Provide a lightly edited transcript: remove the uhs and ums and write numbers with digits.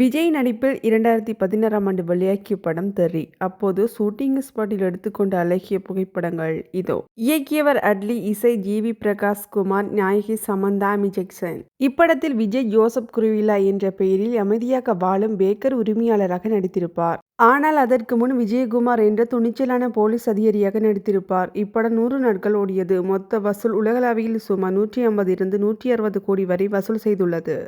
விஜய் நடிப்பில் 2016ஆம் ஆண்டு வெளியாகிய படம் தெறி. அப்போது ஷூட்டிங் ஸ்பாட்டில் எடுத்துக்கொண்ட அழகிய புகைப்படங்கள் இதோ. இயக்கியவர் அட்லி, இசை ஜி.வி. பிரகாஷ் குமார், நாயகி சமந்தா ஜாக்சன். இப்படத்தில் விஜய் ஜோசப் குருவில்லா என்ற பெயரில் அமைதியாக வாழும் பேக்கர் உரிமையாளராக நடித்திருப்பார். ஆனால் அதற்கு முன் விஜயகுமார் என்ற துணிச்சலான போலீஸ் அதிகாரியாக நடித்திருப்பார். இப்படம் 100 நாட்கள் ஓடியது. மொத்த வசூல் உலகளவில் சுமார் 150 இருந்து 160 கோடி வரை வசூல் செய்துள்ளது.